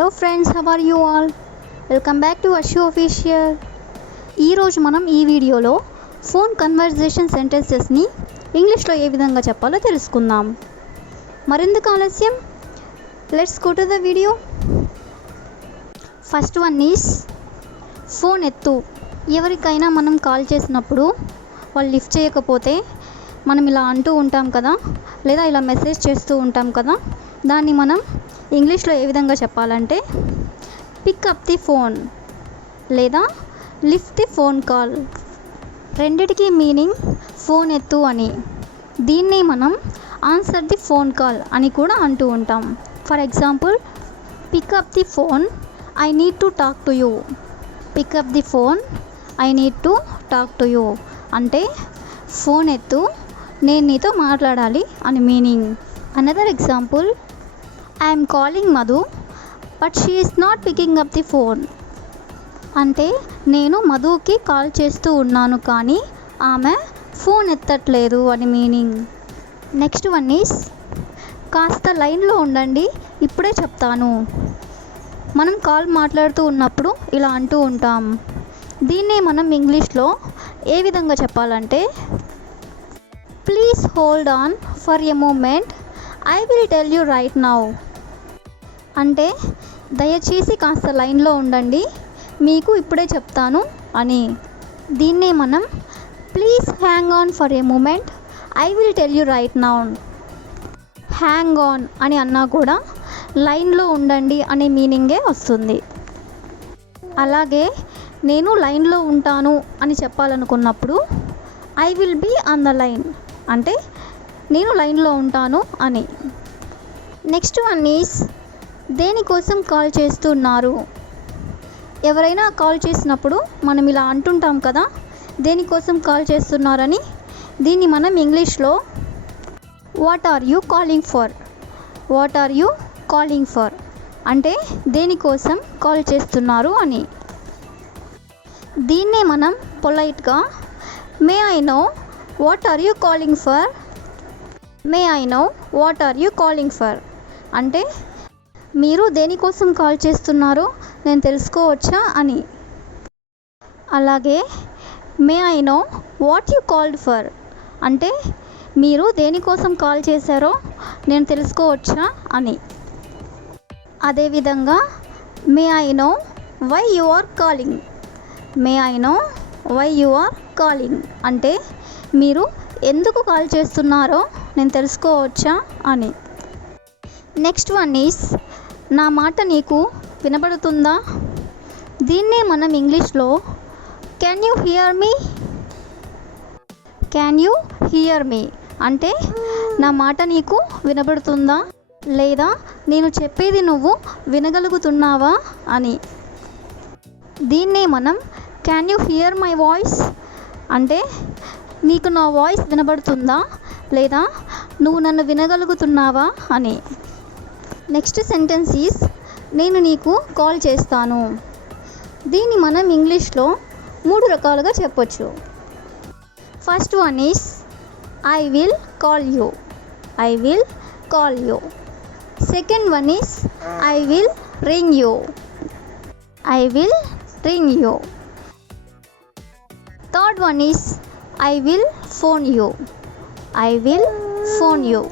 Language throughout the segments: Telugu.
Hello friends, how are you all? Welcome back to Ashu official. ఈరోజు మనం ఈ వీడియోలో ఫోన్ కన్వర్జేషన్ సెంటెన్సెస్ని ఇంగ్లీష్లో ఏ విధంగా చెప్పాలో తెలుసుకుందాం. మరెందుకు ఆలస్యం, let's go to the video. First one is phone ఎత్తు. ఎవరికైనా మనం కాల్ చేసినప్పుడు వాళ్ళు లిఫ్ట్ చేయకపోతే మనం ఇలా అంటూ ఉంటాం కదా, లేదా ఇలా మెసేజ్ చేస్తూ ఉంటాం కదా, దాన్ని మనం ఇంగ్లీష్లో ఏ విధంగా చెప్పాలంటే పిక్ అప్ ది ఫోన్ లేదా లిఫ్ట్ ది ఫోన్ కాల్. రెండిటికి మీనింగ్ ఫోన్ ఎత్తు అని. దీన్ని మనం ఆన్సర్ ది ఫోన్ కాల్ అని కూడా అంటూ ఉంటాం. For example, pick up the phone, I need to talk to you. Pick up the phone, I need to talk to you అంటే ఫోన్ ఎత్తు, నేను నీతో మాట్లాడాలి అని meaning. Another example, I'm calling Madhu but she is not picking up the phone అంటే నేను మధుకి కాల్ చేస్తూ ఉన్నాను కానీ ఆమె ఫోన్ ఎత్తట్లేదు అని మీనింగ్. నెక్స్ట్ వన్ ఈస్ కాస్త లైన్లో ఉండండి, ఇప్పుడే చెప్తాను. మనం కాల్ మాట్లాడుతూ ఉన్నప్పుడు ఇలా అంటూ ఉంటాం. దీన్నే మనం ఇంగ్లీష్లో ఏ విధంగా చెప్పాలంటే please hold on for a moment, I will tell you right now అంటే దయచేసి కాస్త లైన్లో ఉండండి, మీకు ఇప్పుడే చెప్తాను అని. దీన్నే మనం please hang on for a moment, I will tell you right now. Hang on అని అన్నా కూడా లైన్లో ఉండండి అనే మీనింగే వస్తుంది. అలాగే నేను లైన్లో ఉంటాను అని చెప్పాలనుకున్నప్పుడు I will be on the line అంటే నేను లైన్లో ఉంటాను అని. నెక్స్ట్ వన్ ఈస్ దేనికోసం కాల్ చేస్తున్నారు. ఎవరైనా కాల్ చేసినప్పుడు మనం ఇలా అంటుంటాం కదా, దేనికోసం కాల్ చేస్తున్నారని. దీన్ని మనం ఇంగ్లీష్లో what are you calling for, what are you calling for అంటే దేనికోసం కాల్ చేస్తున్నారు అని. దీన్నే మనం పొలైట్గా may I know what are you calling for, may I know what are you calling for అంటే మీరు దేనికోసం కాల్ చేస్తున్నారో నేను తెలుసుకోవచ్చా అని. అలాగే may I know what you called for అంటే మీరు దేనికోసం కాల్ చేశారో నేను తెలుసుకోవచ్చా అని. అదేవిధంగా may I know why you are calling, may I know why you are calling అంటే మీరు ఎందుకు కాల్ చేస్తున్నారో నేను తెలుసుకోవచ్చా అని. నెక్స్ట్ వన్ ఈస్ నా మాట నీకు వినబడుతుందా. దీన్నే మనం ఇంగ్లీష్లో can you hear me, can you hear me అంటే నా మాట నీకు వినబడుతుందా లేదా నేను చెప్పేది నువ్వు వినగలుగుతున్నావా అని. దీన్నే మనం can you here my voice అంటే నీకు నా వాయిస్ వినబడుతుందా లేదా నువ్వు నన్ను వినగలుగుతున్నావా అని. నెక్స్ట్ సెంటెన్స్ ఈస్ నేను నీకు కాల్ చేస్తాను. దీన్ని మనం ఇంగ్లీష్లో 3 రకాలుగా చెప్పొచ్చు. First one is I will call you, I will call you. Second one is I will ring you, I will ring you. Third one is I will phone you, I will phone you.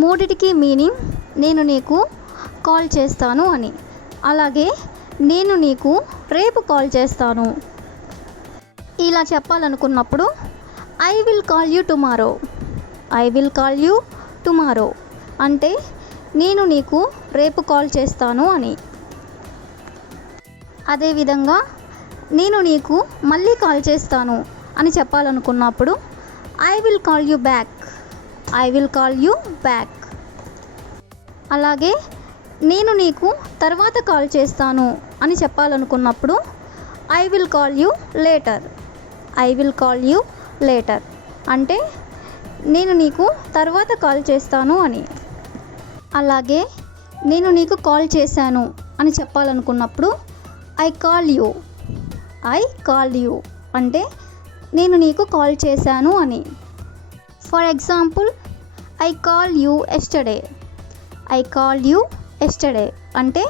మూడిటికి మీనింగ్ నేను నీకు కాల్ చేస్తాను అని. అలాగే నేను నీకు రేపు కాల్ చేస్తాను ఇలా చెప్పాలనుకున్నప్పుడు I will call you tomorrow, I will call you tomorrow అంటే నేను నీకు రేపు కాల్ చేస్తాను అని. అదేవిధంగా నేను నీకు మళ్ళీ కాల్ చేస్తాను అని చెప్పాలనుకున్నప్పుడు I will call you back, I will call you back. అలాగే నేను నీకు తర్వాత కాల్ చేస్తాను అని చెప్పాలనుకున్నప్పుడు I will call you later, I will call you later అంటే నేను నీకు తర్వాత కాల్ చేస్తాను అని. అలాగే నేను నీకు కాల్ చేశాను అని చెప్పాలనుకున్నప్పుడు I call you, I call you అంటే నేను నీకు కాల్ చేశాను అని. For example, I call you yesterday, I call you yesterday అంటే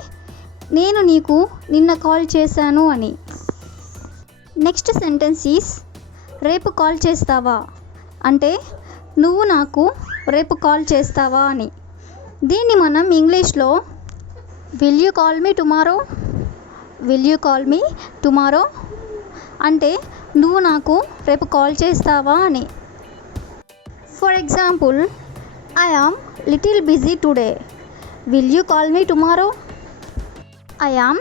నేను నీకు నిన్న కాల్ చేశాను అని. నెక్స్ట్ సెంటెన్స్ ఈస్ రేపు కాల్ చేస్తావా అంటే నువ్వు నాకు రేపు కాల్ చేస్తావా అని. దీన్ని మనం ఇంగ్లీష్లో will you call me tomorrow, will you call me tomorrow అంటే నువ్వు నాకు రేపు కాల్ చేస్తావా అని. For example, I am little busy today, will you call me tomorrow. I am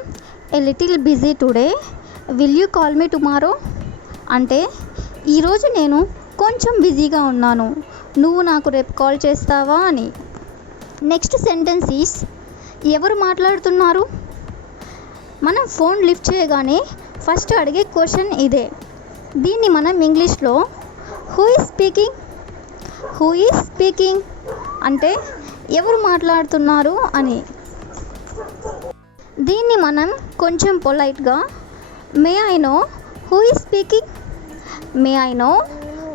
a little busy today, will you call me tomorrow అంటే ఈరోజు నేను కొంచెం బిజీగా ఉన్నాను, నువ్వు నాకు రేపు కాల్ చేస్తావా అని. నెక్స్ట్ సెంటెన్స్ ఈస్ ఎవరు మాట్లాడుతున్నారు. మనం ఫోన్ లిఫ్ట్ చేయగానే ఫస్ట్ అడిగే క్వశ్చన్ ఇదే. దీన్ని మనం ఇంగ్లీష్లో who is speaking, who is speaking అంటే ఎవరు మాట్లాడుతున్నారు అని. దీన్ని మనం కొంచెం పొలైట్గా may I know who is speaking, may I know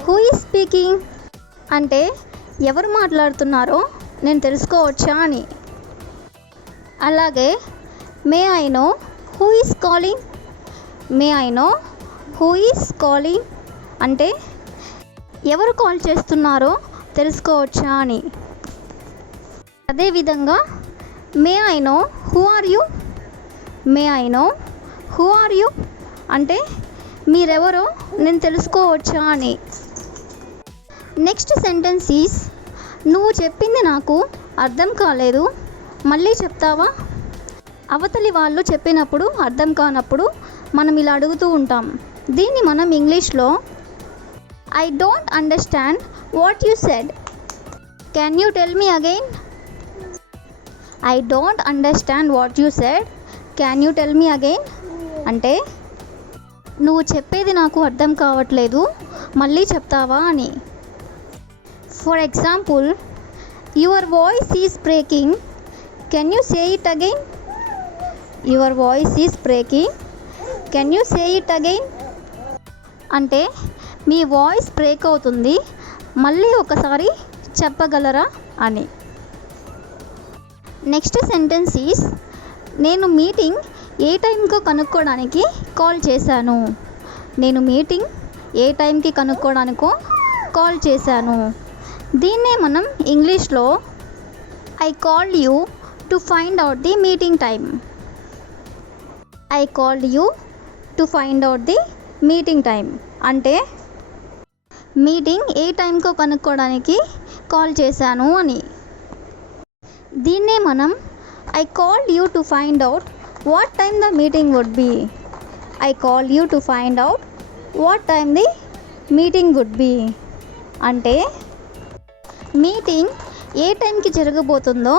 who is speaking అంటే ఎవరు మాట్లాడుతున్నారో నేను తెలుసుకోవచ్చా అని. అలాగే may I know who is calling, may I know who is calling అంటే ఎవరు కాల్ చేస్తున్నారో తెలుసుకోవచ్చా అని. అదేవిధంగా may I know who are you, may I know who are you అంటే మీరెవరో నేను తెలుసుకోవచ్చా అని. నెక్స్ట్ సెంటెన్స్ ఈస్ నువ్వు చెప్పింది నాకు అర్థం కాలేదు, మళ్ళీ చెప్తావా. అవతలి వాళ్ళు చెప్పినప్పుడు అర్థం కానప్పుడు మనం ఇలా అడుగుతూ ఉంటాం. దీన్ని మనం ఇంగ్లీష్లో I don't understand what you said, can you tell me again. I don't understand what you said, can you tell me again అంటే నువ్వు చెప్పేది నాకు అర్థం కావట్లేదు, మళ్ళీ చెప్తావా అని. For example, your voice is breaking, can you say it again. Your voice is breaking, can you say it again అంటే మీ వాయిస్ బ్రేక్ అవుతుంది, మళ్ళీ ఒకసారి చెప్పగలరా అని. నెక్స్ట్ సెంటెన్స్ ఈస్ నేను మీటింగ్ ఏ టైంకో కనుక్కోవడానికి కాల్ చేశాను, నేను మీటింగ్ ఏ టైంకి కనుక్కోవడానికో కాల్ చేశాను. దీన్నే మనం ఇంగ్లీష్లో I called you to find out the meeting time, I called you to find out the meeting time అంటే మీటింగ్ ఏ టైంకో కనుక్కోవడానికి కాల్ చేశాను అని. దీన్నే మనం I called you to find out what time the meeting would be, I called you to find out what time the meeting would be అంటే మీటింగ్ ఏ టైంకి జరగబోతుందో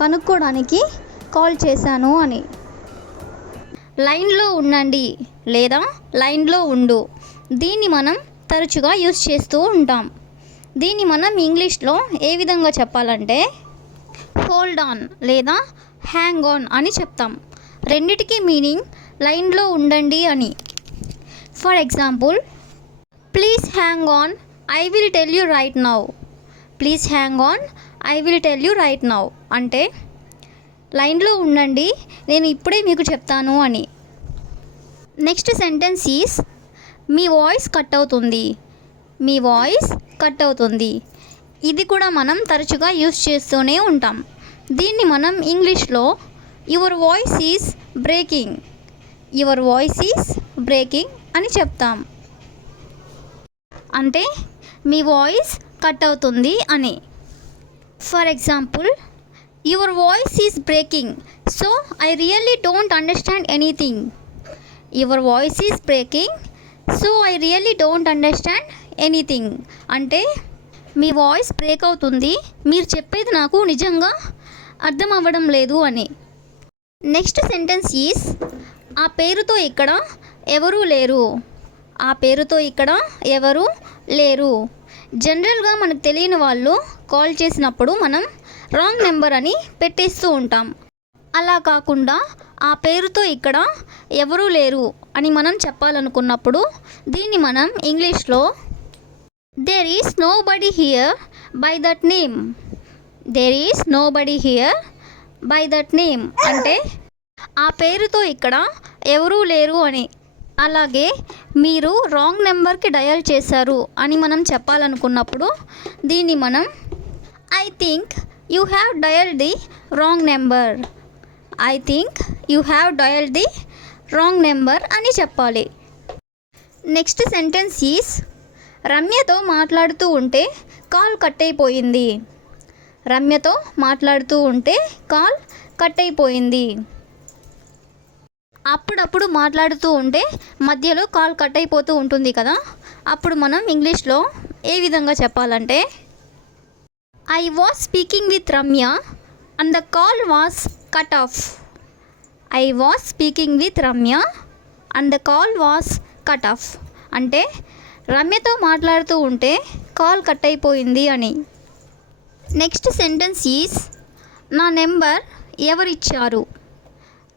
కనుక్కోవడానికి కాల్ చేశాను అని. లైన్లో ఉండండి లేదా లైన్లో ఉండు, దీన్ని మనం తరచుగా యూస్ చేస్తూ ఉంటాం. దీన్ని మనం ఇంగ్లీష్లో ఏ విధంగా చెప్పాలంటే హోల్డ్ ఆన్ లేదా హ్యాంగ్ ఆన్ అని చెప్తాం. రెండిటికి మీనింగ్ లైన్లో ఉండండి అని. For example, please hang on, I will tell you right now, please hang on, I will tell you right now అంటే లైన్లో ఉండండి, నేను ఇప్పుడే మీకు చెప్తాను అని. Next sentence is me voice cut అవుతుంది, మీ వాయిస్ కట్ అవుతుంది. ఇది కూడా మనం తరచుగా యూస్ చేస్తూనే ఉంటాం. దీన్ని మనం ఇంగ్లీష్లో your voice is breaking, your voice is breaking అని చెప్తాం అంటే మీ వాయిస్ కట్ అవుతుంది అని. For example, your voice is breaking, so I really don't understand anything, your voice is breaking, so I really don't understand anything అంటే మీ వాయిస్ బ్రేక్ అవుతుంది, మీరు చెప్పేది నాకు నిజంగా అర్థం అవ్వడం లేదు అని. నెక్స్ట్ సెంటెన్స్ ఈస్ ఆ పేరుతో ఇక్కడ ఎవరూ లేరు, ఆ పేరుతో ఇక్కడ ఎవరు లేరు. జనరల్గా మనకు తెలియని వాళ్ళు కాల్ చేసినప్పుడు మనం రాంగ్ నెంబర్ అని పెట్టేస్తూ ఉంటాం. అలా కాకుండా ఆ పేరుతో ఇక్కడ ఎవరూ లేరు అని మనం చెప్పాలనుకున్నప్పుడు దీన్ని మనం ఇంగ్లీష్లో there is nobody here by that name, there is nobody here by that name అంటే ఆ పేరుతో ఇక్కడ ఎవరూ లేరు అని. అలాగే మీరు రాంగ్ నెంబర్కి డయల్ చేశారు అని మనం చెప్పాలనుకున్నప్పుడు దీన్ని మనం I think you have dialled the wrong number. I think you have dialled the wrong number అని చెప్పాలి. నెక్స్ట్ సెంటెన్స్ ఈస్ రమ్యతో మాట్లాడుతూ ఉంటే కాల్ కట్ అయిపోయింది. రమ్యతో మాట్లాడుతూ ఉంటే కాల్ కట్ అయిపోయింది. అప్పుడప్పుడు మాట్లాడుతూ ఉంటే మధ్యలో కాల్ కట్ అయిపోతూ ఉంటుంది కదా, అప్పుడు మనం ఇంగ్లీష్లో ఏ విధంగా చెప్పాలంటే I was speaking with Ramya and the call was cut off. I was speaking with Ramya and the call was cut off అంటే రమ్యతో మాట్లాడుతూ ఉంటే కాల్ కట్ అయిపోయింది అని. నెక్స్ట్ సెంటెన్స్ ఈస్ నా నెంబర్ ఎవరిచ్చారు.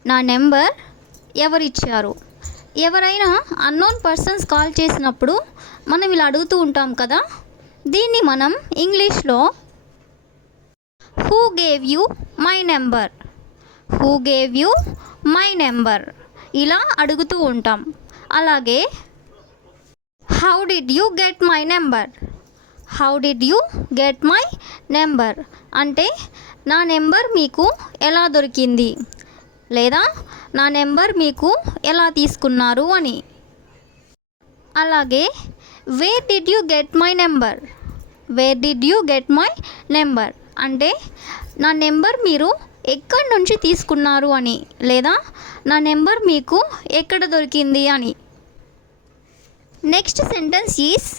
నా నెంబర్ ఎవరిచ్చారు. ఎవరైనా అన్నోన్ పర్సన్స్ కాల్ చేసినప్పుడు మనం ఇలా అడుగుతూ ఉంటాం కదా, దీన్ని మనం ఇంగ్లీష్లో who gave you my number. Who gave you my number ఇలా అడుగుతూ ఉంటాం. అలాగే how did you get my number. How did you get my number అంటే నా నెంబర్ మీకు ఎలా దొరికింది లేదా నా నెంబర్ మీకు ఎలా తీసుకున్నారు అని. అలాగే where did you get my number. Wear did you get my number అంటే నా నెంబర్ మీరు ఎక్కడి నుంచి తీసుకున్నారు అని లేదా నా నెంబర్ మీకు ఎక్కడ దొరికింది అని. నెక్స్ట్ సెంటెన్స్ ఈస్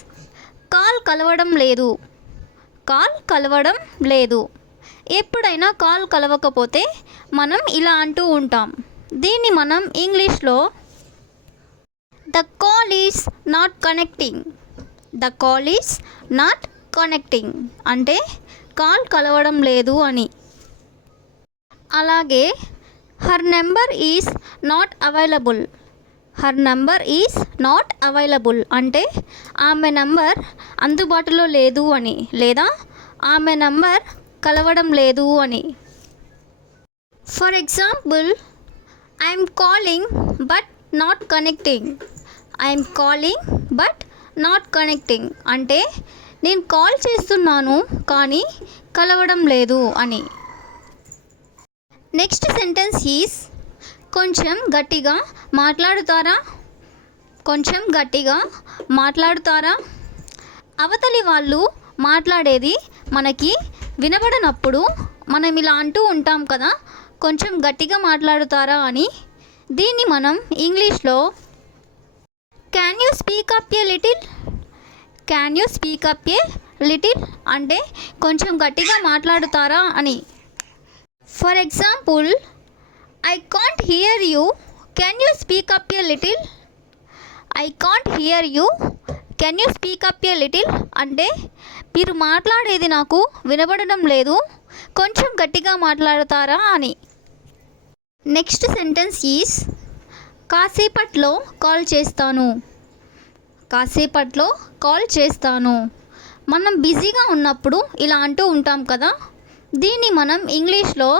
కాల్ కలవడం లేదు. కాల్ కలవడం లేదు. ఎప్పుడైనా కాల్ కలవకపోతే మనం ఇలా అంటూ ఉంటాం. దీన్ని మనం ఇంగ్లీష్లో the call is not connecting. The call is not connecting అంటే కాల్ కలవడం లేదు అని. అలాగే her number is not available. Her number is not available అంటే ఆమె నంబర్ అందుబాటులో లేదు అని లేదా ఆమె నంబర్ కలవడం లేదు అని. For example I'm calling but not connecting. I'm calling but not connecting అంటే నేను కాల్ చేస్తున్నాను కానీ కలవడం లేదు అని. నెక్స్ట్ సెంటెన్స్ ఈజ్ కొంచెం గట్టిగా మాట్లాడుతారా. కొంచెం గట్టిగా మాట్లాడుతారా. అవతలి వాళ్ళు మాట్లాడేది మనకి వినబడనప్పుడు మనం ఇలా అంటూ ఉంటాం కదా, కొంచెం గట్టిగా మాట్లాడుతారా అని. దీన్ని మనం ఇంగ్లీష్లో can you speak up a little. Can you speak up a little అంటే కొంచెం గట్టిగా మాట్లాడుతారా అని. For example I can't hear you can you speak up a little. I can't hear you can you speak up a little అంటే మీరు మాట్లాడేది నాకు వినబడడం లేదు, కొంచెం గట్టిగా మాట్లాడతారా అని. నెక్స్ట్ సెంటెన్స్ ఈజ్ కాసేపట్లో కాల్ చేస్తాను. కాసేపట్లో కాల్ చేస్తాను. మనం బిజీగా ఉన్నప్పుడు ఇలా అంటూ ఉంటాం కదా, దీన్ని మనం ఇంగ్లీష్లో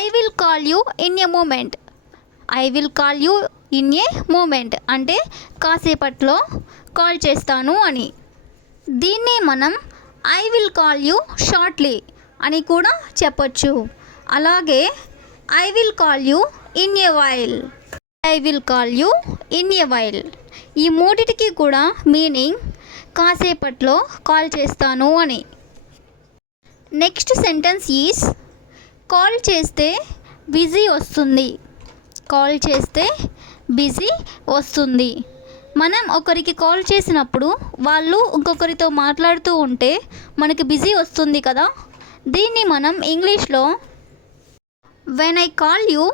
I will call you in a moment. I will call you in a moment అంటే కాసేపట్లో కాల్ చేస్తాను అని. దీన్ని మనం I will call you shortly అని కూడా చెప్పొచ్చు. అలాగే I will call you in a while. I will call you in a while ఈ మూడిటికి కూడా మీనింగ్ కాసేపట్లో కాల్ చేస్తాను అని. నెక్స్ట్ సెంటెన్స్ ఈజ్ కాల్ చేస్తే బిజీ వస్తుంది. కాల్ చేస్తే బిజీ వస్తుంది. మనం ఒకరికి కాల్ చేసినప్పుడు వాళ్ళు ఇంకొకరితో మాట్లాడుతూ ఉంటే మనకి బిజీ వస్తుంది కదా, దీన్ని మనం ఇంగ్లీష్లో when I call you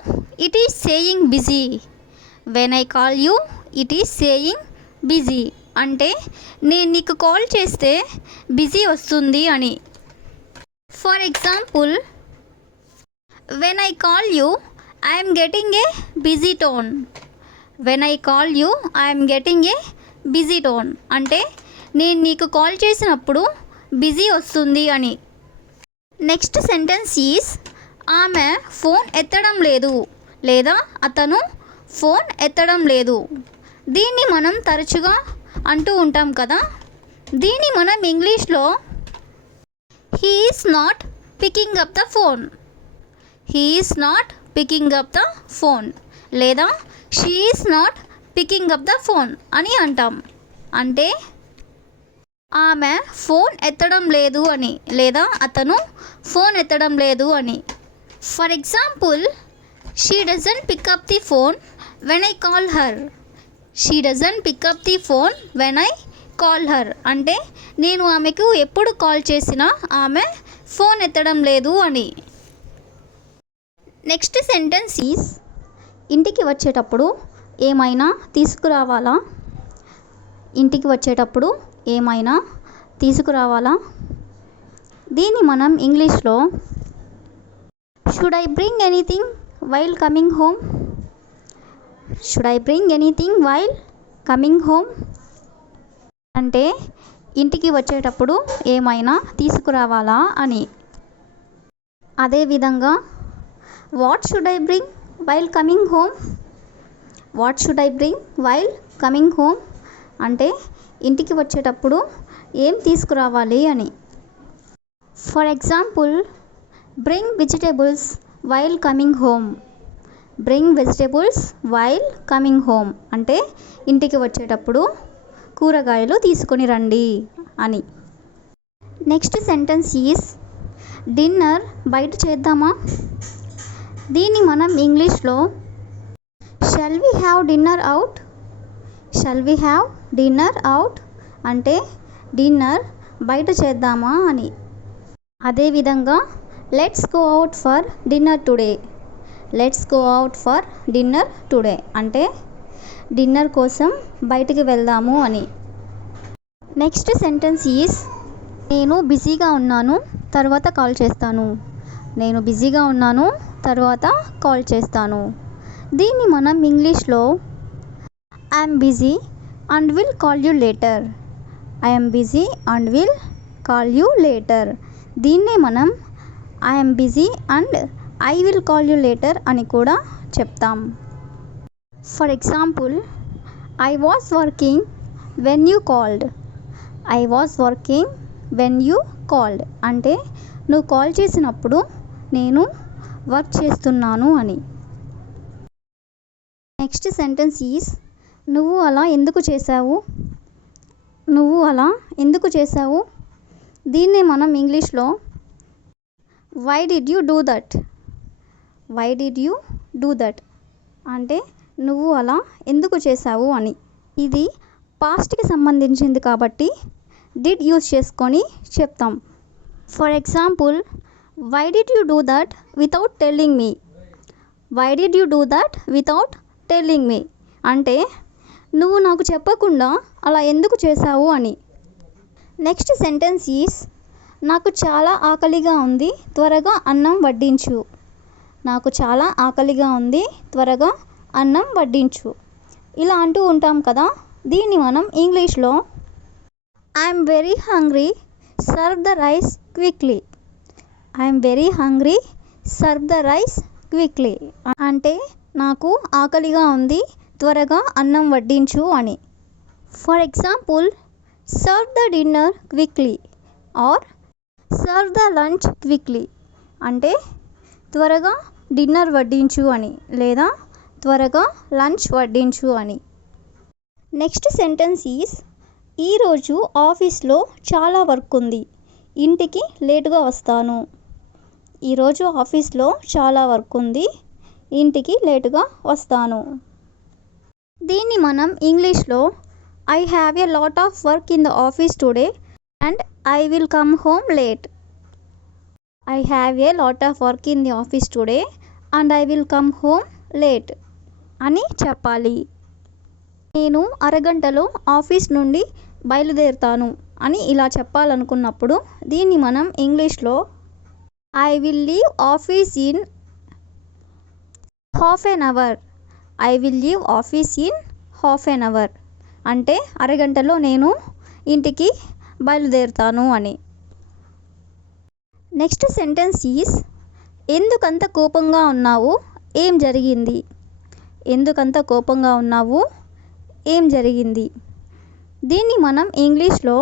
it is saying busy. When I call you it is saying busy అంటే నేను నీకు కాల్ చేస్తే బిజీ వస్తుంది అని. For example when I call you I'm getting a busy tone. When I call you I'm getting a busy tone అంటే నేను నీకు కాల్ చేసినప్పుడు బిజీ వస్తుంది అని. నెక్స్ట్ సెంటెన్స్ ఈజ్ ఆమె ఫోన్ ఎత్తడం లేదు లేదా అతను ఫోన్ ఎత్తడం లేదు. దీన్ని మనం తరచుగా అంటూ ఉంటాం కదా. దీన్ని మనం ఇంగ్లీష్లో he is not picking up the phone, he is not picking up the phone లేదా she is not picking up the phone అని అంటాం. అంటే ఆమె ఫోన్ ఎత్తడం లేదు అని లేదా అతను ఫోన్ ఎత్తడం లేదు అని. For example, she doesn't pick up the phone when I call her, she doesn't pick up the phone when I call her అంటే నేను ఆమెకు ఎప్పుడు కాల్ చేసినా ఆమె ఫోన్ ఎత్తడం లేదు అని. నెక్స్ట్ సెంటెన్స్ ఈస్ ఇంటికి వచ్చేటప్పుడు ఏమైనా తీసుకురావాలా, ఇంటికి వచ్చేటప్పుడు ఏమైనా తీసుకురావాలా. దీన్ని మనం ఇంగ్లీష్లో should I bring anything while coming home, should I bring anything while coming home అంటే ఇంటికి వచ్చేటప్పుడు ఏమైనా తీసుకురావాలా అని. అదేవిధంగా what should I bring while coming home, what should I bring while coming home అంటే ఇంటికి వచ్చేటప్పుడు ఏం తీసుకురావాలి అని. For example, bring vegetables while coming home, bring vegetables while coming home అంటే ఇంటికి వచ్చేటప్పుడు కూరగాయలు తీసుకొని రండి అని. నెక్స్ట్ సెంటెన్స్ ఈస్ డిన్నర్ బయట చేద్దామా. దీన్ని మనం ఇంగ్లీష్లో shall we have dinner out, shall we have dinner out అంటే డిన్నర్ బయట చేద్దామా అని. అదేవిధంగా let's go out for dinner today, let's go out for dinner today అంటే డిన్నర్ కోసం బయటికి వెళ్దాము అని. నెక్స్ట్ సెంటెన్స్ ఈస్ నేను బిజీగా ఉన్నాను తర్వాత కాల్ చేస్తాను, నేను బిజీగా ఉన్నాను తర్వాత కాల్ చేస్తాను. దీన్ని మనం ఇంగ్లీష్లో I'm busy and will call you later, I'm busy and will call you later. దీన్నే మనం I'm busy and I will call you later అని కూడా చెప్తాం. For example, I was working when you called, I was working when you called అంటే నువ్వు కాల్ చేసినప్పుడు నేను వర్క్ చేస్తున్నాను అని. నెక్స్ట్ సెంటెన్స్ ఈస్ నువ్వు అలా ఎందుకు చేశావు, నువ్వు అలా ఎందుకు చేశావు. దీన్నే మనం ఇంగ్లీష్లో why did you do that, why did you do that అంటే నువ్వు అలా ఎందుకు చేశావు అని. ఇది పాస్ట్కి సంబంధించింది కాబట్టి డిడ్ యూజ్ చేసుకొని చెప్తాం. For example, why did you do that without telling me, why did you do that without telling me అంటే నువ్వు నాకు చెప్పకుండా అలా ఎందుకు చేశావు అని. నెక్స్ట్ సెంటెన్స్ ఈస్ నాకు చాలా ఆకలిగా ఉంది త్వరగా అన్నం వడ్డించు, నాకు చాలా ఆకలిగా ఉంది త్వరగా అన్నం వడ్డించు ఇలా అంటూ ఉంటాం కదా. దీన్ని మనం ఇంగ్లీష్లో I'm very hungry serve the rice quickly, I'm very hungry serve the rice quickly అంటే నాకు ఆకలిగా ఉంది త్వరగా అన్నం వడ్డించు అని. For example, serve the dinner quickly or serve the lunch quickly అంటే త్వరగా డిన్నర్ వడ్డించు అని లేదా త్వరగా లంచ్ వడ్డించు అని. నెక్స్ట్ సెంటెన్స్ ఈస్ ఈరోజు ఆఫీస్లో చాలా వర్క్ ఉంది ఇంటికి లేటుగా వస్తాను, ఈరోజు ఆఫీస్లో చాలా వర్క్ ఉంది ఇంటికి లేటుగా వస్తాను. దీన్ని మనం ఇంగ్లీష్లో I have a lot of work in the office today and I will come home late, I have a lot of work in the office today and I will come home late అని చెప్పాలి. నేను అరగంటలో ఆఫీస్ నుండి బయలుదేరుతాను అని ఇలా చెప్పాలనుకున్నప్పుడు దీన్ని మనం ఇంగ్లీష్లో I will leave office in half an hour, I will leave office in half an hour అంటే అరగంటలో నేను ఇంటికి బయలుదేరుతాను అని. నెక్స్ట్ సెంటెన్స్ ఈస్ ఎందుకంత కోపంగా ఉన్నావు, ఏం జరిగింది? ఎందుకంత కోపంగా ఉన్నావు, ఏం జరిగింది? దీన్ని మనం ఇంగ్లీష్లో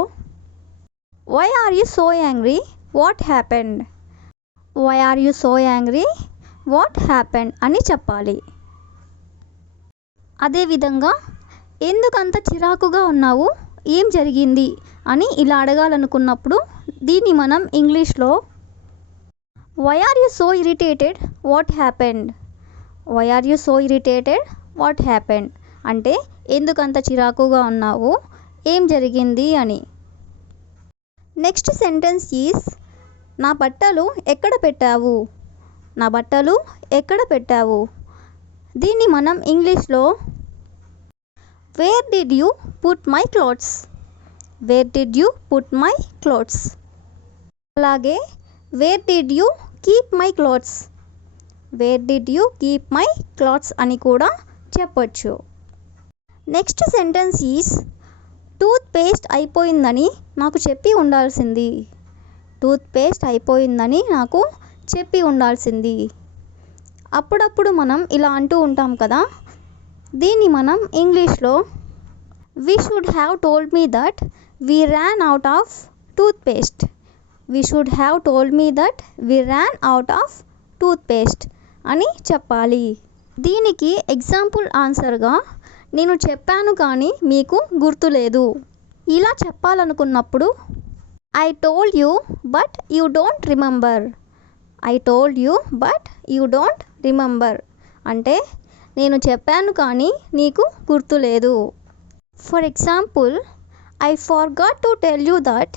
why are you so angry, what happened? Why are you so angry, what happened అని చెప్పాలి. అదేవిధంగా ఎందుకంత చిరాకుగా ఉన్నావు, ఏం జరిగింది అని ఇలా అడగాలనుకున్నప్పుడు దీన్ని మనం ఇంగ్లీష్లో why are you so irritated, what happened? Why are you so irritated, what happened అంటే ఎందుకంత చిరాకుగా ఉన్నావు, ఏం జరిగింది అని. నెక్స్ట్ సెంటెన్స్ ఈజ్ నా బట్టలు ఎక్కడ పెట్టావు? నా బట్టలు ఎక్కడ పెట్టావు? దీన్ని మనం ఇంగ్లీష్లో where did you put my clothes? Where did you put my clothes? అలాగే where did you keep my clothes? Where did you keep my clothes అని కూడా చెప్పొచ్చు. Next sentence is toothpaste అయిపోయిందని నాకు చెప్పి ఉండాల్సింది. టూత్ పేస్ట్ అయిపోయిందని నాకు చెప్పి ఉండాల్సింది. అప్పుడప్పుడు మనం ఇలా అంటూ ఉంటాం కదా, దీన్ని మనం ఇంగ్లీష్లో we should have told me that we ran out of toothpaste. We should have told me that we ran out of toothpaste అని చెప్పాలి. దీనికి ఎగ్జాంపుల్ ఆన్సర్గా నేను చెప్పాను కానీ మీకు గుర్తులేదు ఇలా చెప్పాలనుకున్నప్పుడు I told you but you don't remember. I told you but you don't remember అంటే నేను చెప్పాను కానీ నీకు గుర్తులేదు. For example I forgot to tell you that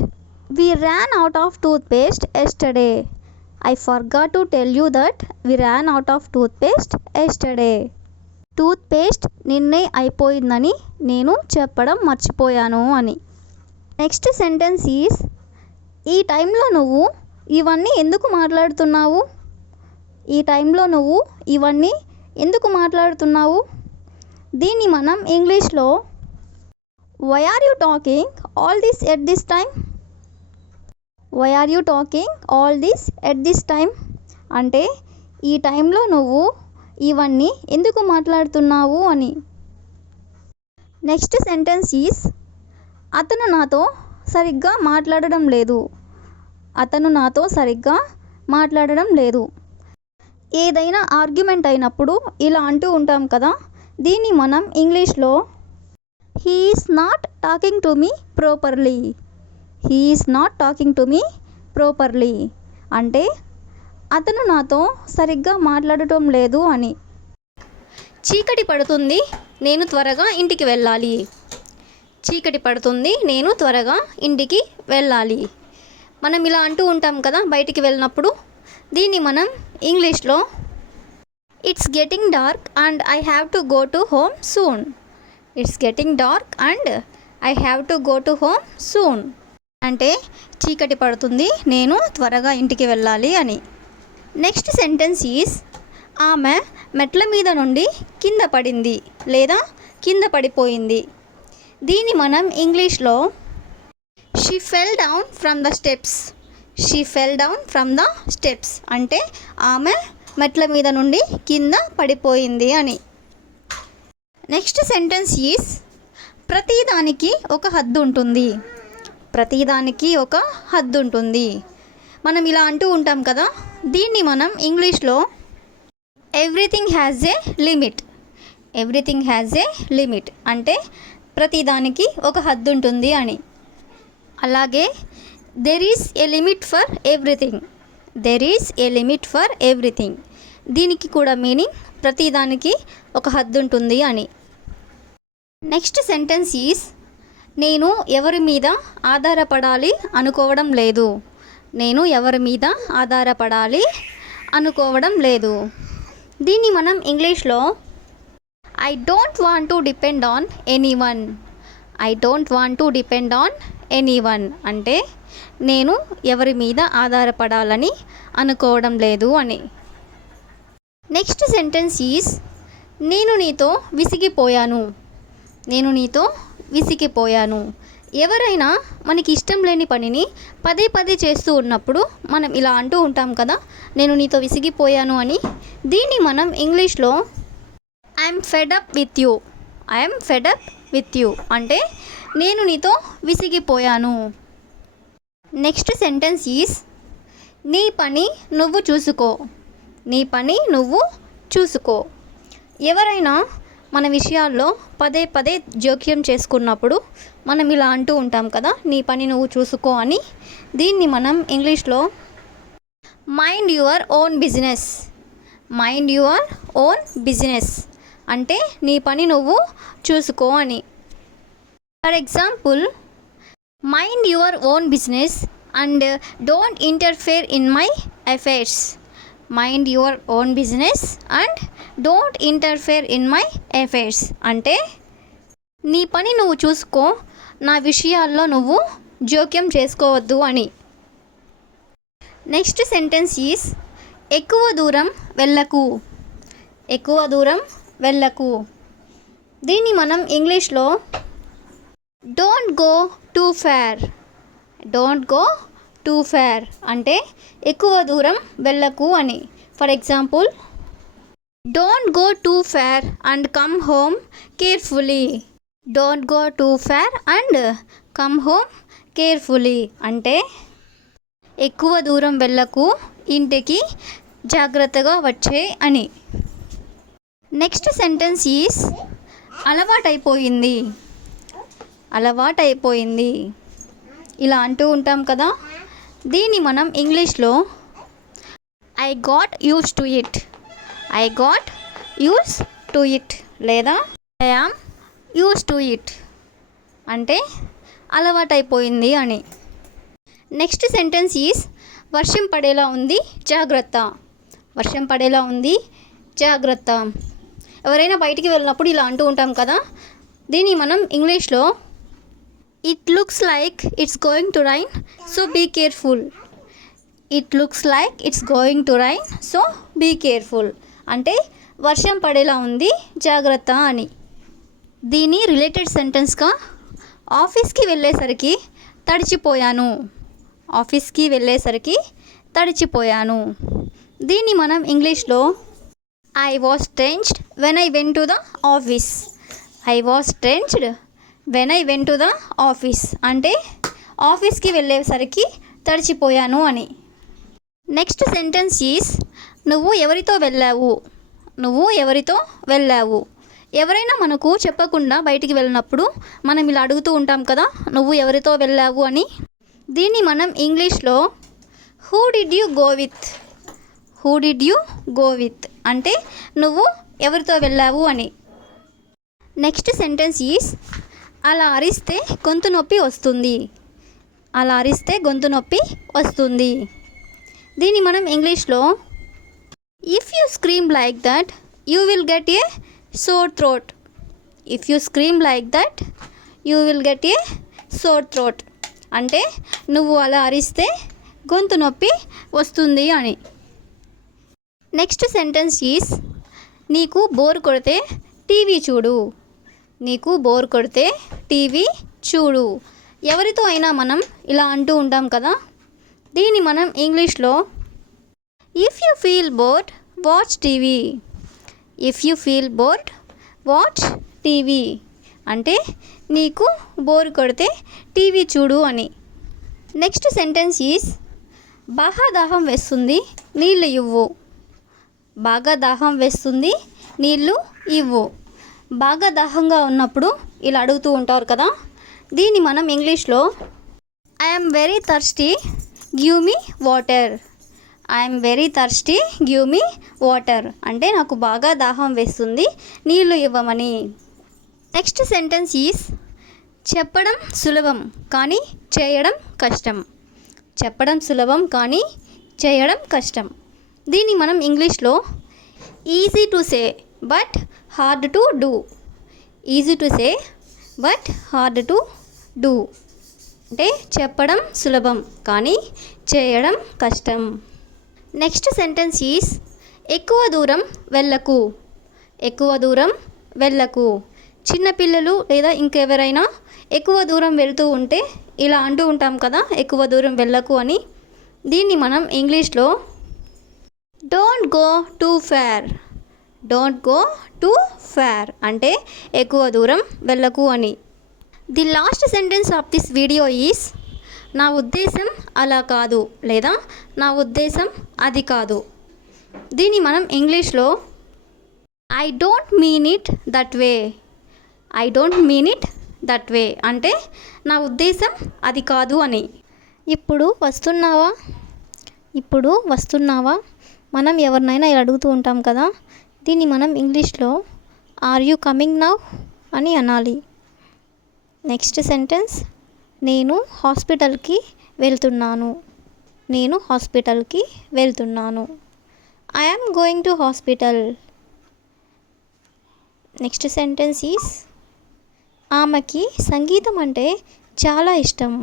we ran out of toothpaste yesterday. I forgot to tell you that we ran out of toothpaste yesterday. Toothpaste నిన్నే అయిపోయిందని నేను చెప్పడం మర్చిపోయాను అని. నెక్స్ట్ సెంటెన్స్ ఈజ్ ఈ టైంలో నువ్వు ఇవన్నీ ఎందుకు మాట్లాడుతున్నావు? ఈ టైంలో నువ్వు ఇవన్నీ ఎందుకు మాట్లాడుతున్నావు? దీన్ని మనం ఇంగ్లీష్లో why are you talking all this at this time? Why are you talking all this at this time అంటే ఈ టైంలో నువ్వు ఇవన్నీ ఎందుకు మాట్లాడుతున్నావు అని. నెక్స్ట్ సెంటెన్స్ ఈజ్ అతను నాతో సరిగ్గా మాట్లాడడం లేదు. అతను నాతో సరిగ్గా మాట్లాడడం లేదు. ఏదైనా ఆర్గ్యుమెంట్ అయినప్పుడు ఇలా అంటూ ఉంటాం కదా, దీన్ని మనం ఇంగ్లీష్లో he is not talking to me properly. He is not talking to me properly అంటే అతను నాతో సరిగ్గా మాట్లాడటం లేదు అని. చీకటి పడుతుంది, నేను త్వరగా ఇంటికి వెళ్ళాలి. చీకటి పడుతుంది, నేను త్వరగా ఇంటికి వెళ్ళాలి. మనం ఇలా అంటూ ఉంటాం కదా బయటికి వెళ్ళినప్పుడు, దీన్ని మనం ఇంగ్లీష్లో it's getting dark and I have to go to home soon. It's getting dark and I have to go to home soon అంటే చీకటి పడుతుంది, నేను త్వరగా ఇంటికి వెళ్ళాలి అని. నెక్స్ట్ సెంటెన్స్ ఈజ్ ఆమె మెట్ల మీద నుండి కింద పడింది లేదా కింద పడిపోయింది. దీన్ని మనం ఇంగ్లీష్లో she fell down from the steps. She fell down from the steps అంటే ఆమె మెట్ల మీద నుండి కింద పడిపోయింది అని. నెక్స్ట్ సెంటెన్స్ ఈజ్ ప్రతిదానికి ఒక హద్దు ఉంటుంది. ప్రతిదానికి ఒక హద్దు ఉంటుంది. మనం ఇలా అంటూ ఉంటాం కదా, దీన్ని మనం ఇంగ్లీష్లో everything has a limit. Everything has a limit అంటే ప్రతిదానికి ఒక హద్దు ఉంటుంది అని. అలాగే there is a limit for everything. There is a limit for everything దీనికి కూడా మీనింగ్ ప్రతిదానికి ఒక హద్దు ఉంటుంది అని. నెక్స్ట్ సెంటెన్స్ ఈజ్ నేను ఎవరి మీద ఆధారపడాలి అనుకోవడం లేదు. నేను ఎవరి మీద ఆధారపడాలి అనుకోవడం లేదు. దీన్ని మనం ఇంగ్లీష్లో I don't want to depend on anyone. I don't want to depend on anyone అంటే నేను ఎవరి మీద ఆధారపడాలని అనుకోవడం లేదు అని. నెక్స్ట్ సెంటెన్స్ ఈజ్ నేను నీతో విసిగిపోయాను. నేను నీతో విసిగిపోయాను. ఎవరైనా మనకి ఇష్టం లేని పనిని పదే పదే చేస్తూ ఉన్నప్పుడు మనం ఇలా అంటూ ఉంటాం కదా, నేను నీతో విసిగిపోయాను అని. దీన్ని మనం ఇంగ్లీష్లో I'm fed up with you, I'm fed up with you అంటే నేను నీతో విసిగిపోయాను. నెక్స్ట్ సెంటెన్స్ ఈజ్ నీ పని నువ్వు చూసుకో, నీ పని నువ్వు చూసుకో. ఎవరైనా మన విషయాల్లో పదే పదే జోక్యం చేసుకున్నప్పుడు మనం ఇలా అంటూ ఉంటాం కదా, నీ పని నువ్వు చూసుకో అని. దీన్ని మనం ఇంగ్లీష్లో mind your own business, mind your own business అంటే నీ పని నువ్వు చూసుకో అని. For example, mind your own business and don't interfere in my affairs, mind your own business and don't interfere in my affairs అంటే నీ పని నువ్వు చూసుకో, నా విషయాల్లో నువ్వు జోక్యం చేసుకోవద్దు అని. నెక్స్ట్ సెంటెన్స్ ఈజ్ ఎక్కువ దూరం వెళ్ళకు, ఎక్కువ దూరం వెళ్ళకు. దీన్ని మనం ఇంగ్లీష్లో don't go too far, don't go too far అంటే ఎక్కువ దూరం వెళ్ళకు అని. For example, don't go too far and come home carefully, don't go too far and come home carefully అంటే ఎక్కువ దూరం వెళ్ళకు, ఇంటికి జాగ్రత్తగా వచ్చే అని. నెక్స్ట్ సెంటెన్స్ ఈజ్ అలవాటైపోయింది, అలవాటైపోయింది ఇలా అంటూ ఉంటాం కదా. దీన్ని మనం ఇంగ్లీష్లో I got used to it, I got used to it లేదా I am used to it అంటే అలవాటైపోయింది అని. నెక్స్ట్ సెంటెన్స్ ఈజ్ వర్షం పడేలా ఉంది జాగ్రత్త, వర్షం పడేలా ఉంది జాగ్రత్త. ఎవరైనా బయటికి వెళ్ళినప్పుడు ఇలా అంటూ ఉంటాం కదా. దీన్ని మనం ఇంగ్లీష్లో it looks like it's going to rain so be careful, it looks like it's going to rain so be careful అంటే వర్షం పడేలా ఉంది జాగ్రత్త అని. దీని రిలేటెడ్ సెంటెన్స్గా ఆఫీస్కి వెళ్ళేసరికి తడిచిపోయాను, ఆఫీస్కి వెళ్ళేసరికి తడిచిపోయాను. దీన్ని మనం ఇంగ్లీష్లో I was drenched when I went to the office, I was drenched when I went to the office అంటే ఆఫీస్కి వెళ్ళేసరికి తడిచిపోయాను అని. నెక్స్ట్ సెంటెన్స్ ఈజ్ నువ్వు ఎవరితో వెళ్ళావు, నువ్వు ఎవరితో వెళ్ళావు. ఎవరైనా మనకు చెప్పకుండా బయటికి వెళ్ళినప్పుడు మనం ఇలా అడుగుతూ ఉంటాం కదా, నువ్వు ఎవరితో వెళ్ళావు అని. దీన్ని మనం ఇంగ్లీష్లో who did you go with, who did you go with అంటే నువ్వు ఎవరితో వెళ్ళావు అని. నెక్స్ట్ సెంటెన్స్ ఈజ్ అలా అరిస్తే గొంతు నొప్పి వస్తుంది, అలా అరిస్తే గొంతు నొప్పి వస్తుంది. దీన్ని మనం ఇంగ్లీష్లో if you scream like that you will get a sore throat, if you scream like that you will get a sore throat అంటే నువ్వు అలా అరిస్తే గొంతు నొప్పి వస్తుంది అని. నెక్స్ట్ సెంటెన్స్ ఈజ్ నీకు బోర్ కొడితే టీవీ చూడు, నీకు బోర్ కొడితే టీవీ చూడు. ఎవరితో అయినా మనం ఇలా అంటూ ఉంటాం కదా. దీన్ని మనం ఇంగ్లీష్లో if you feel bored watch TV, if you feel bored watch TV అంటే నీకు బోర్ కొడితే టీవీ చూడు అని. నెక్స్ట్ సెంటెన్స్ ఈజ్ బాగా దాహం వేస్తుంది నీళ్ళు ఇవ్వు, బాగా దాహం వేస్తుంది నీళ్ళు ఇవ్వు. బాగా దాహంగా ఉన్నప్పుడు ఇలా అడుగుతూ ఉంటారు కదా. దీన్ని మనం ఇంగ్లీష్లో I'm very thirsty give me water, I'm very thirsty give me water అంటే నాకు బాగా దాహం వేస్తుంది నీళ్ళు ఇవ్వమని. నెక్స్ట్ సెంటెన్స్ ఈజ్ చెప్పడం సులభం కానీ చేయడం కష్టం, చెప్పడం సులభం కానీ చేయడం కష్టం. దీన్ని మనం ఇంగ్లీష్లో easy to say but hard to do, easy to say but hard to do అంటే చెప్పడం సులభం కానీ చేయడం కష్టం. నెక్స్ట్ సెంటెన్స్ ఈజ్ ఎక్కువ దూరం వెళ్ళకు, ఎక్కువ దూరం వెళ్ళకు. చిన్నపిల్లలు లేదా ఇంకెవరైనా ఎక్కువ దూరం వెళ్తూ ఉంటే ఇలా అంటూ ఉంటాం కదా, ఎక్కువ దూరం వెళ్ళకు అని. దీన్ని మనం ఇంగ్లీష్లో don't go two fair, don't go two fair అంటే ఎక్కువ దూరం వెళ్ళకు అని. The last sentence of this video is నా ఉద్దేశం అలా కాదు లేదా నా ఉద్దేశం అది కాదు. దీన్ని మనం ఇంగ్లీష్లో I don't mean it that way, I don't mean it that way అంటే నా ఉద్దేశం అది కాదు అని. ఇప్పుడు వస్తున్నావా, ఇప్పుడు వస్తున్నావా మనం ఎవరినైనా ఇలా అడుగుతూ ఉంటాం కదా, దీన్ని మనం ఇంగ్లీష్లో ఆర్ యూ కమింగ్ నౌ అని అనాలి. నెక్స్ట్ సెంటెన్స్ నేను హాస్పిటల్కి వెళ్తున్నాను, నేను హాస్పిటల్కి వెళ్తున్నాను. I am going to hospital. Next sentence is ఆమెకి సంగీతం అంటే చాలా ఇష్టం,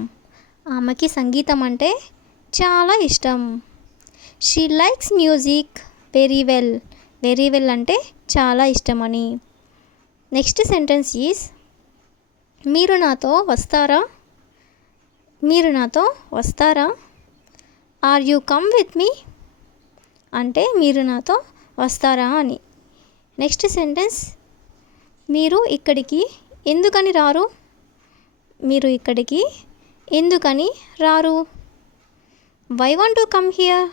ఆమెకి సంగీతం అంటే చాలా ఇష్టం. She likes music very well, very well అంటే చాలా ఇష్టమని. నెక్స్ట్ సెంటెన్స్ ఈస్ మీరు నాతో వస్తారా, మీరు నాతో వస్తారా. Are you come with me అంటే మీరు నాతో వస్తారా అని. నెక్స్ట్ సెంటెన్స్ మీరు ఇక్కడికి ఎందుకని రారు, మీరు ఇక్కడికి ఎందుకని రారు. Why want to come here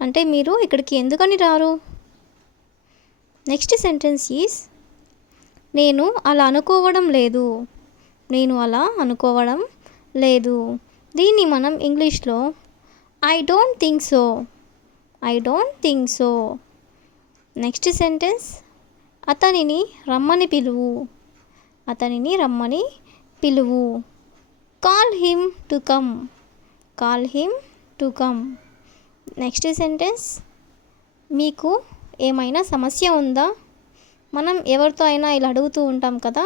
అంటే మీరు ఇక్కడికి ఎందుకని రారు. నెక్స్ట్ సెంటెన్స్ ఈస్ నేను అలా అనుకోవడం లేదు, నేను అలా అనుకోవడం లేదు. దీన్ని మనం ఇంగ్లీష్లో I don't think so, I don't think so. Next sentence అతనిని రమ్మని పిలువు, అతనిని రమ్మని పిలువు. Call him to come, call him to come. Next sentence మీకు ఏమైనా సమస్య ఉందా, మనం ఎవరితో అయినా ఇలా అడుగుతూ ఉంటాం కదా,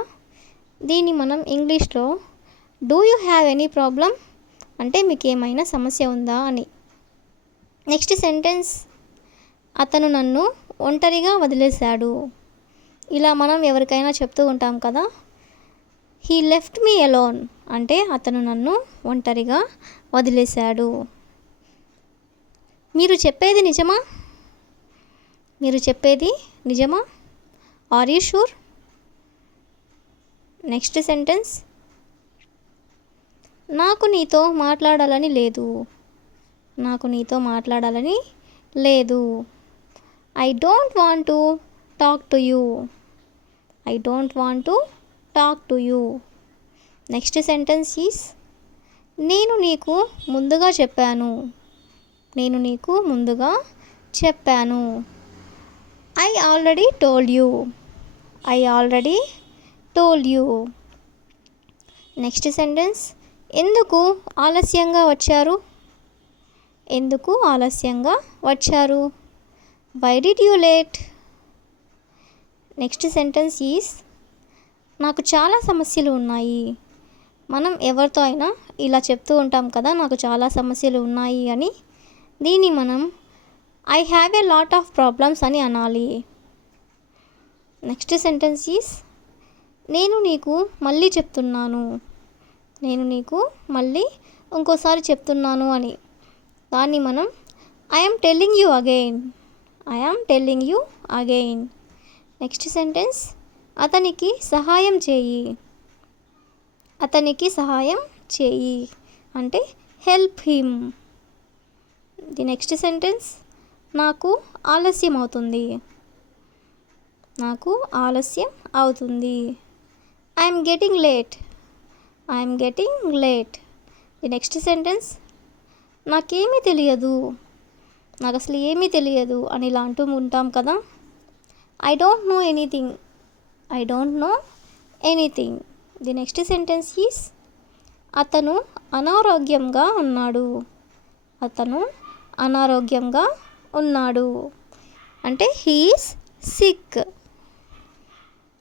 దీన్ని మనం ఇంగ్లీష్లో do you have any problem అంటే మీకు ఏమైనా సమస్య ఉందా అని. నెక్స్ట్ సెంటెన్స్ అతను నన్ను ఒంటరిగా వదిలేశాడు, ఇలా మనం ఎవరికైనా చెప్తూ ఉంటాం కదా. హీ లెఫ్ట్ మీ అలోన్ అంటే అతను నన్ను ఒంటరిగా వదిలేశాడు. మీరు చెప్పేది నిజమా, మీరు చెప్పేది నిజమా. Are you sure. Next sentence నాకు నీతో మాట్లాడాలని లేదు, నాకు నీతో మాట్లాడాలని లేదు. I don't want to talk to you, I don't want to talk to you. Next sentence is నేను నీకు ముందుగా చెప్పాను, నేను నీకు ముందుగా చెప్పాను. I already told you, I already told you. Next sentence ఎందుకు ఆలస్యంగా వచ్చారు, ఎందుకు ఆలస్యంగా వచ్చారు. Why did you late. Next sentence is నాకు చాలా సమస్యలు ఉన్నాయి, మనం ఎవరితో అయినా ఇలా చెప్తూ ఉంటాం కదా, నాకు చాలా సమస్యలు ఉన్నాయి అని. దీన్ని మనం I have a lot of problems అని అనాలి. నెక్స్ట్ సెంటెన్స్ ఈస్ నేను నీకు మళ్ళీ చెప్తున్నాను, నేను నీకు మళ్ళీ ఇంకోసారి చెప్తున్నాను అని. దాన్ని మనం I am telling you again, I am telling you again. Next sentence అతనికి సహాయం చేయి, అతనికి సహాయం చేయి అంటే help him. The next sentence నాకు ఆలస్యం అవుతుంది, నాకు ఆలస్యం అవుతుంది. I'm getting late, I'm getting late. The next sentence నాకేమీ తెలియదు, నాకు అసలు ఏమీ తెలియదు అని ఇలా అంటూ ఉంటాం కదా. I don't know anything, I don't know anything. The next sentence is అతను అనారోగ్యంగా ఉన్నాడు, అతను అనారోగ్యంగా ఉన్నాడు అంటే he is sick.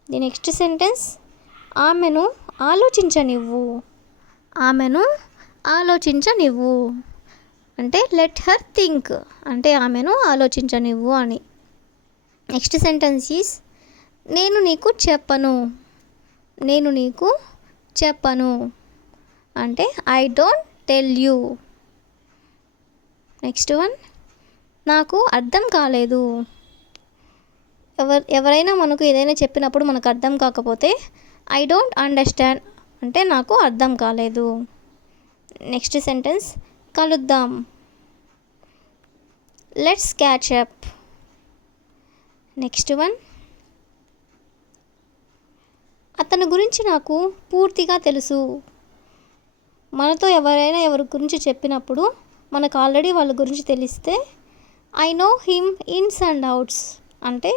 The next sentence ఆమెను ఆలోచించనివ్వు, ఆమెను ఆలోచించనివ్వు అంటే లెట్ హర్ థింక్ అంటే ఆమెను ఆలోచించనివ్వు అని. నెక్స్ట్ సెంటెన్స్ ఈస్ నేను నీకు చెప్పను, నేను నీకు చెప్పను అంటే I don't tell you. Next one, నాకు అర్థం కాలేదు. ఎవరైనా మనకు ఏదైనా చెప్పినప్పుడు మనకు అర్థం కాకపోతే ఐ డోంట్ అండర్స్టాండ్ అంటే నాకు అర్థం కాలేదు. నెక్స్ట్ సెంటెన్స్, కలుద్దాం. Let's catch up. Next one, అతని గురించి నాకు పూర్తిగా తెలుసు. మనతో ఎవరైనా ఎవరి గురించి చెప్పినప్పుడు మనకు ఆల్రెడీ వాళ్ళ గురించి తెలిస్తే ఐ నో హిమ్ ఇన్స్ అండ్ అవుట్స్ అంటే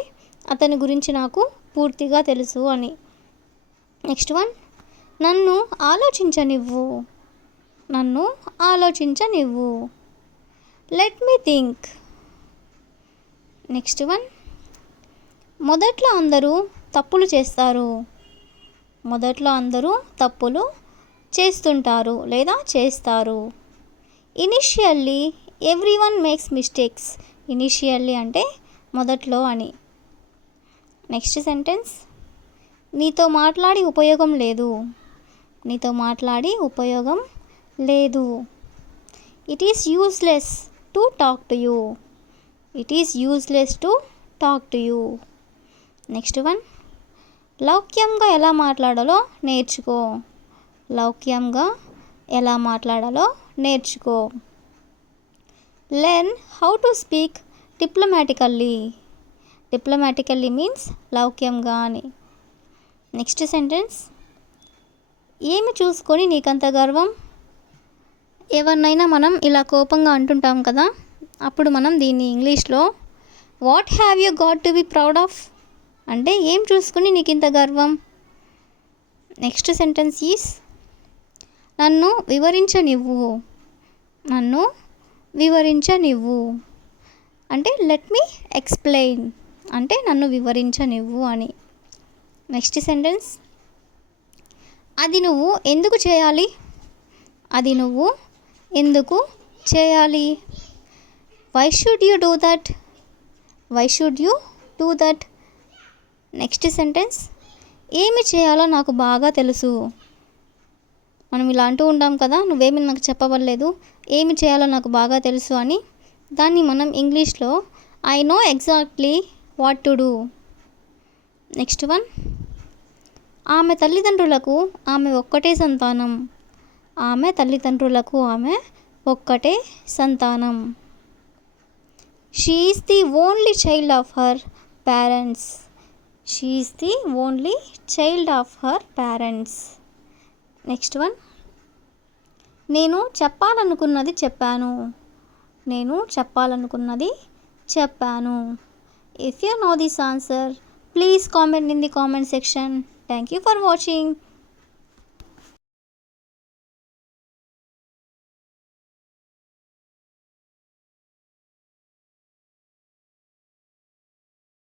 అతని గురించి నాకు పూర్తిగా తెలుసు అని. నెక్స్ట్ వన్, నన్ను ఆలోచించనివ్వు. నన్ను ఆలోచించనివ్వు. Let me think. Next one, మొదట్లో అందరూ తప్పులు చేస్తారు. మొదట్లో అందరూ తప్పులు చేస్తుంటారు లేదా చేస్తారు. Initially every one makes mistakes. Initially అంటే మొదట్లో అని. నెక్స్ట్ సెంటెన్స్, నీతో మాట్లాడి ఉపయోగం లేదు. నీతో మాట్లాడి ఉపయోగం లేదు. It is useless to talk to you. It is useless to talk to you. Next one, లౌక్యంగా ఎలా మాట్లాడాలో నేర్చుకో. లౌక్యంగా ఎలా మాట్లాడాలో నేర్చుకో. Learn how to speak diplomatically. Diplomatically means లౌక్యంగా అని. నెక్స్ట్ సెంటెన్స్, ఏమి చూసుకొని నీకంత గర్వం. ఎవరినైనా మనం ఇలా కోపంగా అంటుంటాం కదా, అప్పుడు మనం దీన్ని ఇంగ్లీష్లో what have you got to be proud of అంటే ఏం చూసుకుని నీకు ఇంత గర్వం. నెక్స్ట్ సెంటెన్స్ ఈస్ నన్ను వివరించనివ్వు. నన్ను వివరించనివ్వు అంటే లెట్ మీ ఎక్స్ప్లెయిన్ అంటే నన్ను వివరించనివ్వు అని. నెక్స్ట్ సెంటెన్స్, అది నువ్వు ఎందుకు చేయాలి. అది నువ్వు ఎందుకు చేయాలి. Why should you do that. Why should you do that. Next sentence, ఏమి చేయాలో నాకు బాగా తెలుసు. మనం ఇలా అంటూ ఉంటాం కదా, నువ్వేమి నాకు చెప్పవలేదు, ఏమి చేయాలో నాకు బాగా తెలుసు అని. దాన్ని మనం ఇంగ్లీష్లో I know exactly what to do. Next one, ఆమె తల్లిదండ్రులకు ఆమె ఒక్కటే సంతానం. ఆమె తల్లిదండ్రులకు ఆమె ఒక్కటే సంతానం. She is the only child of her parents. She is the only child of her parents. Next one, నేను చెప్పాలనుకున్నది చెప్పాను. నేను చెప్పాలనుకున్నది చెప్పాను. If you know this answer, please comment in the comment section. Thank you for watching.